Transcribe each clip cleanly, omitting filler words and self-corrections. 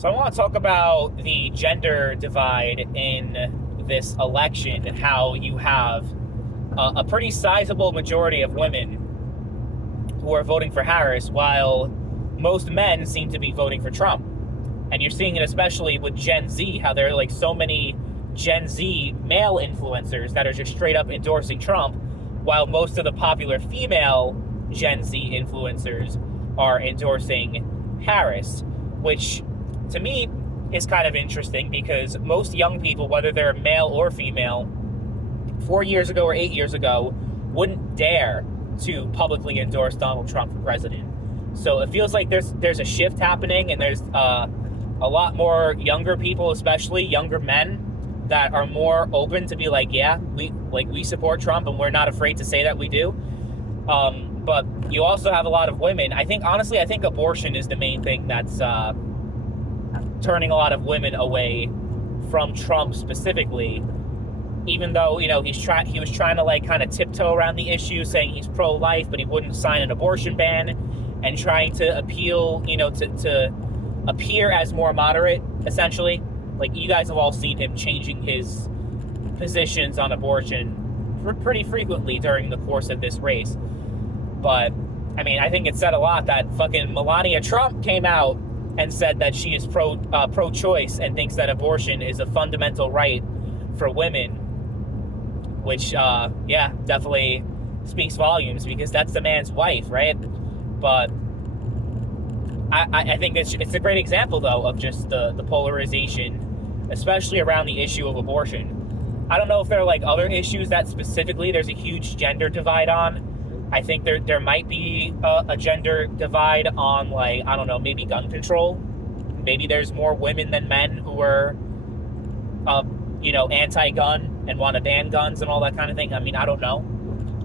So I want to talk about the gender divide in this election and how you have a pretty sizable majority of women who are voting for Harris, while most men seem to be voting for Trump. And you're seeing it especially with Gen Z, how there are like so many Gen Z male influencers that are just straight up endorsing Trump, while most of the popular female Gen Z influencers are endorsing Harris, which to me is kind of interesting because most young people, whether they're male or female, 4 years ago or 8 years ago, wouldn't dare to publicly endorse Donald Trump for president. So it feels like there's a shift happening, and there's a lot more younger people, especially younger men, that are more open to be like, yeah, we support Trump, and we're not afraid to say that we do. But you also have a lot of women. I think abortion is the main thing that's turning a lot of women away from Trump specifically, even though, he was trying to like kind of tiptoe around the issue, saying he's pro-life, but he wouldn't sign an abortion ban, and trying to appeal, to appear as more moderate, essentially. Like, you guys have all seen him changing his positions on abortion pretty frequently during the course of this race. But, I mean, I think it said a lot that fucking Melania Trump came out and said that she is pro-choice and thinks that abortion is a fundamental right for women, which, definitely speaks volumes, because that's the man's wife, right? But I think it's a great example, though, of just the polarization, especially around the issue of abortion. I don't know if there are like other issues that specifically there's a huge gender divide on. I think there might be a gender divide on, like, I don't know, maybe gun control. Maybe there's more women than men who are, anti-gun and want to ban guns and all that kind of thing. I mean, I don't know.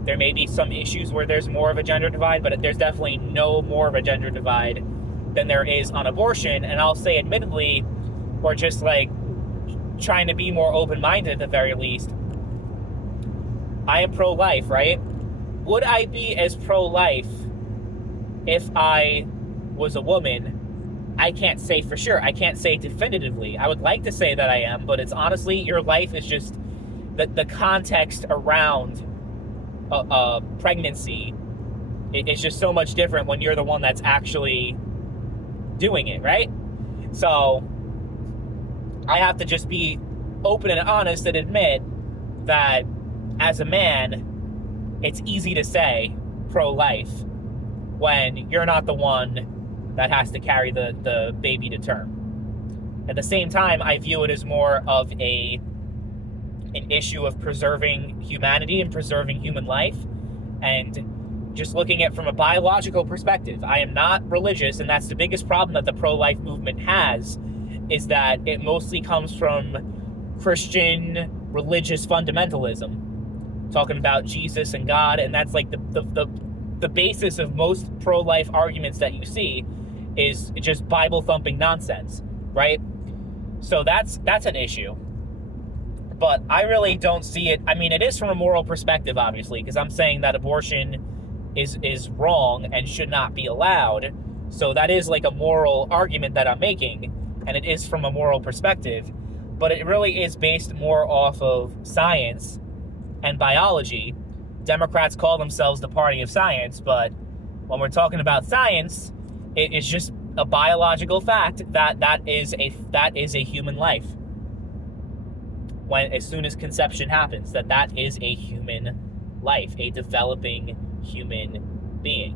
There may be some issues where there's more of a gender divide, but there's definitely no more of a gender divide than there is on abortion. And I'll say, admittedly, or just like trying to be more open-minded at the very least, I am pro-life, right? Would I be as pro-life if I was a woman? I can't say for sure. I can't say definitively. I would like to say that I am, but it's honestly, your life is just, the context around pregnancy is just so much different when you're the one that's actually doing it, right? So I have to just be open and honest and admit that as a man, it's easy to say pro-life when you're not the one that has to carry the baby to term. At the same time, I view it as more of an issue of preserving humanity and preserving human life, and just looking at it from a biological perspective. I am not religious, and that's the biggest problem that the pro-life movement has, is that it mostly comes from Christian religious fundamentalism, talking about Jesus and God, and that's like the basis of most pro-life arguments that you see is just Bible-thumping nonsense, right? So that's an issue. But I really don't see it. I mean, it is from a moral perspective, obviously, because I'm saying that abortion is wrong and should not be allowed. So that is like a moral argument that I'm making, and it is from a moral perspective. But it really is based more off of science and biology. Democrats call themselves the party of science, but when we're talking about science, it is just a biological fact that is a human life. As soon as conception happens, that is a human life, a developing human being.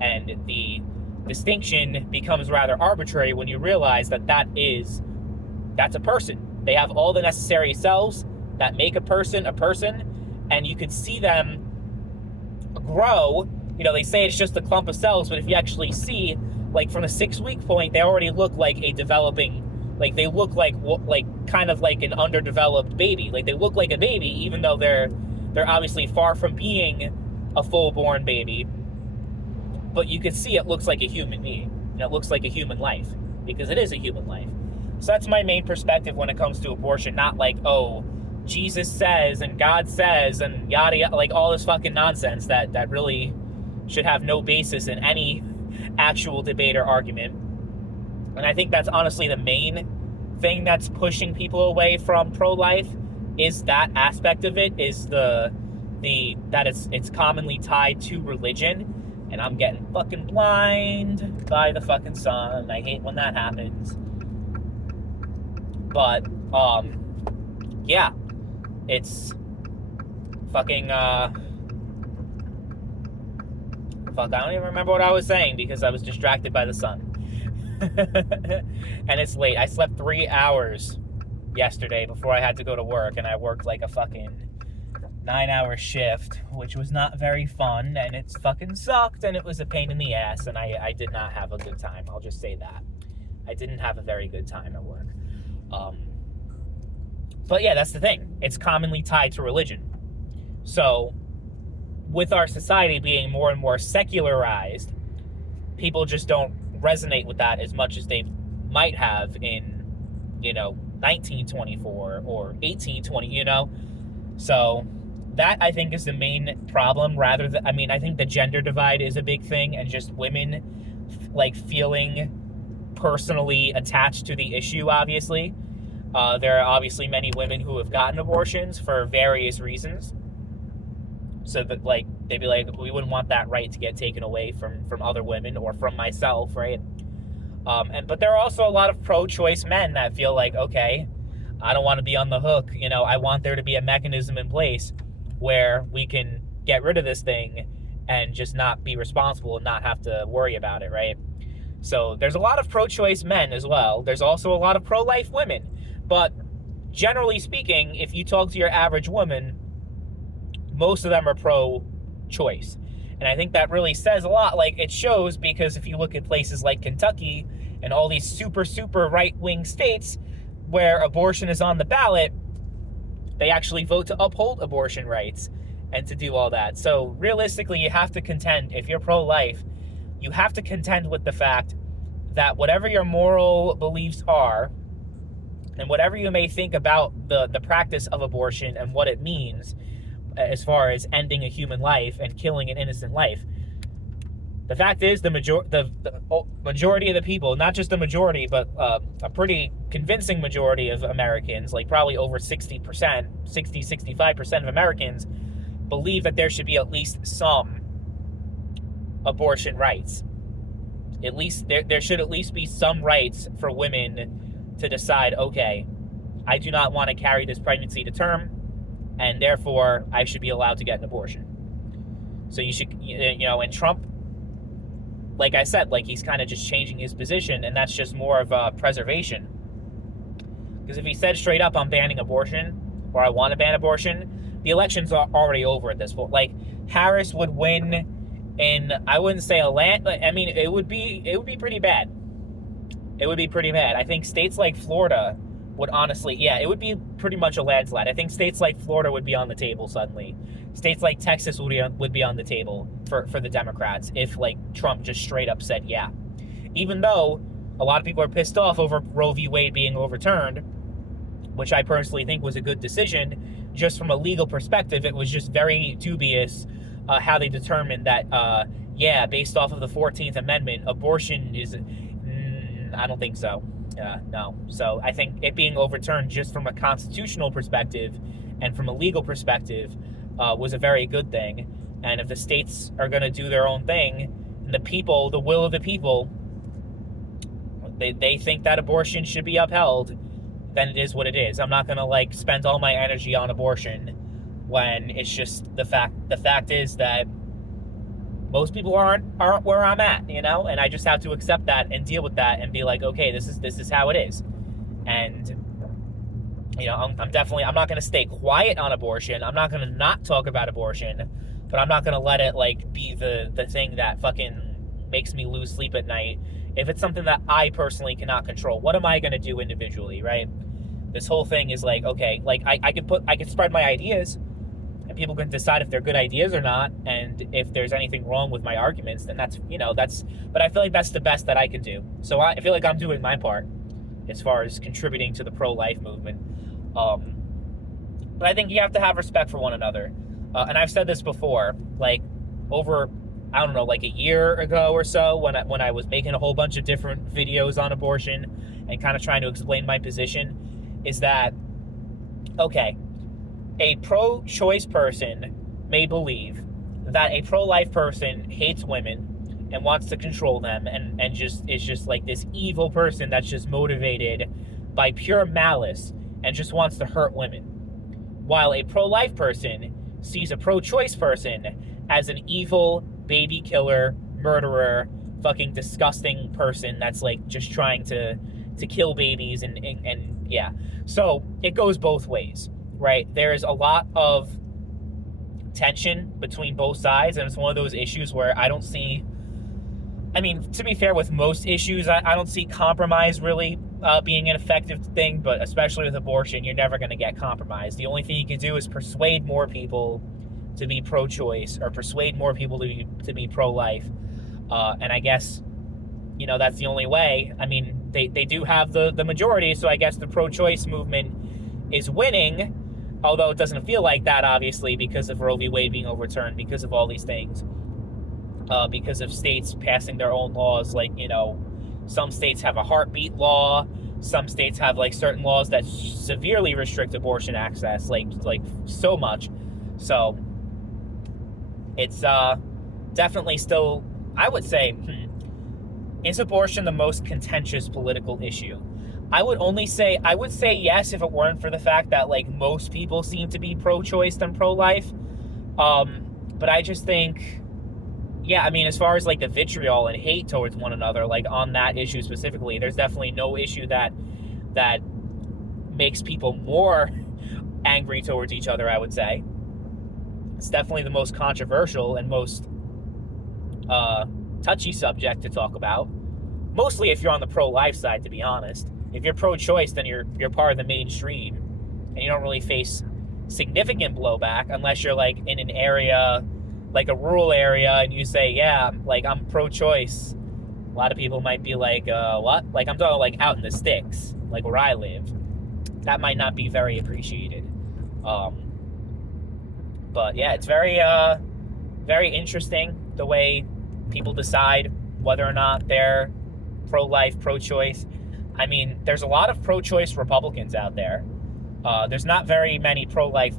And the distinction becomes rather arbitrary when you realize that's a person. They have all the necessary cells that make a person, and you could see them grow. They say it's just a clump of cells, but if you actually see, like, from the 6-week point, they already look like a developing, like, they look like kind of like an underdeveloped baby. Like, they look like a baby, even though they're obviously far from being a full-born baby. But you can see it looks like a human being. It looks like a human life, because it is a human life. So that's my main perspective when it comes to abortion. Not like, oh, Jesus says and God says and yada yada, like all this fucking nonsense that really should have no basis in any actual debate or argument. And I think that's honestly the main thing that's pushing people away from pro-life, is that aspect of it, is the that it's commonly tied to religion. And I'm getting fucking blind by the fucking sun. I hate when that happens. But yeah, it's fucking fuck, I don't even remember what I was saying because I was distracted by the sun. And it's late. I slept 3 hours yesterday before I had to go to work, and I worked like a fucking 9-hour shift, which was not very fun, and it's fucking sucked, and it was a pain in the ass, and I did not have a good time. I'll just say that. I didn't have a very good time at work. But yeah, that's the thing. It's commonly tied to religion. So, with our society being more and more secularized, people just don't resonate with that as much as they might have in, 1924 or 1820, So, that, I think, is the main problem, rather than, I think the gender divide is a big thing, and just women, feeling personally attached to the issue, obviously. There are obviously many women who have gotten abortions for various reasons. So that, they'd be like, we wouldn't want that right to get taken away from other women or from myself, right? But there are also a lot of pro-choice men that feel like, okay, I don't want to be on the hook. I want there to be a mechanism in place where we can get rid of this thing and just not be responsible and not have to worry about it, right? So there's a lot of pro-choice men as well. There's also a lot of pro-life women. But generally speaking, if you talk to your average woman, most of them are pro-choice. And I think that really says a lot. It shows, because if you look at places like Kentucky and all these super, super right-wing states where abortion is on the ballot, they actually vote to uphold abortion rights and to do all that. So realistically, you have to contend, if you're pro-life, you have to contend with the fact that whatever your moral beliefs are, and whatever you may think about the practice of abortion and what it means as far as ending a human life and killing an innocent life, the fact is the majority of the people, not just a majority, but a pretty convincing majority of Americans, probably over 65% of Americans, believe that there should be at least some abortion rights. At least there should at least be some rights for women to decide, okay, I do not want to carry this pregnancy to term, and therefore I should be allowed to get an abortion. So you should, and Trump, like I said, he's kind of just changing his position, and that's just more of a preservation. Because if he said straight up, I'm banning abortion, or I want to ban abortion, the elections are already over at this point. Harris would win in, I wouldn't say a land, but it would be pretty bad. It would be pretty bad. I think states like Florida would honestly, it would be pretty much a landslide. I think states like Florida would be on the table suddenly. States like Texas would be on the table for the Democrats if, Trump just straight up said yeah. Even though a lot of people are pissed off over Roe v. Wade being overturned, which I personally think was a good decision, just from a legal perspective, it was just very dubious how they determined that, based off of the 14th Amendment, abortion is... I don't think so. No. So I think it being overturned just from a constitutional perspective and from a legal perspective was a very good thing. And if the states are going to do their own thing, and the will of the people, they think that abortion should be upheld, then it is what it is. I'm not going to spend all my energy on abortion when it's just the fact is that most people aren't where I'm at, and I just have to accept that and deal with that and be like, okay, this is how it is. And I'm not going to stay quiet on abortion. I'm not going to not talk about abortion, but I'm not going to let it be the thing that fucking makes me lose sleep at night. If it's something that I personally cannot control, what am I going to do individually, right? This whole thing is okay, I could spread my ideas, and people can decide if they're good ideas or not, and if there's anything wrong with my arguments, then that's, but I feel like that's the best that I can do. So I feel like I'm doing my part as far as contributing to the pro-life movement. But I think you have to have respect for one another. And I've said this before, over I don't know, like a year ago or so, when I was making a whole bunch of different videos on abortion and kind of trying to explain my position, is that, okay, a pro-choice person may believe that a pro-life person hates women and wants to control them, and just is just like this evil person that's just motivated by pure malice and just wants to hurt women. While a pro-life person sees a pro-choice person as an evil baby killer, murderer, fucking disgusting person that's like just trying to kill babies and yeah. So it goes both ways, right? There's a lot of tension between both sides, and it's one of those issues where I don't see, I mean, to be fair, with most issues, I don't see compromise really being an effective thing, but especially with abortion, you're never going to get compromised. The only thing you can do is persuade more people to be pro-choice, or persuade more people to be pro-life. And I guess, you know, that's the only way. I mean, they do have the majority, so I guess the pro-choice movement is winning, although it doesn't feel like that, obviously, because of Roe v. Wade being overturned, because of all these things. Because of states passing their own laws, like, you know, some states have a heartbeat law, some states have like certain laws that severely restrict abortion access, like so much. So it's definitely still, I would say, is abortion the most contentious political issue? I would say yes if it weren't for the fact that like most people seem to be pro-choice than pro-life. But I just think, yeah, I mean, as far as like the vitriol and hate towards one another, like on that issue specifically, there's definitely no issue that makes people more angry towards each other, I would say. It's definitely the most controversial and most touchy subject to talk about. Mostly if you're on the pro-life side, to be honest. If you're pro-choice, then you're part of the mainstream, and you don't really face significant blowback unless you're like in an area, like a rural area, and you say, yeah, like I'm pro-choice. A lot of people might be like, what? Like I'm talking like out in the sticks, like where I live. That might not be very appreciated. But yeah, it's very, very interesting the way people decide whether or not they're pro-life, pro-choice. I mean, there's a lot of pro-choice Republicans out there. There's not very many pro-life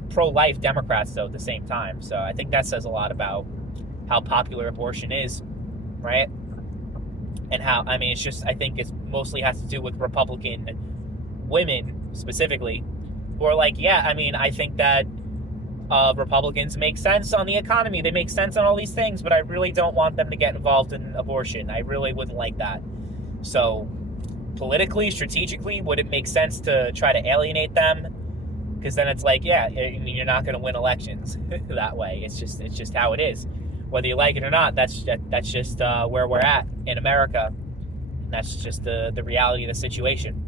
Democrats, though, at the same time. So I think that says a lot about how popular abortion is, right? And how, I mean, it's just, I think it mostly has to do with Republican women, specifically, who are like, yeah, I mean, I think that Republicans make sense on the economy. They make sense on all these things, but I really don't want them to get involved in abortion. I really wouldn't like that. So politically, strategically, would it make sense to try to alienate them? Because then it's like, yeah, you're not going to win elections that way. It's just how it is. Whether you like it or not, that's just where we're at in America. And that's just the reality of the situation.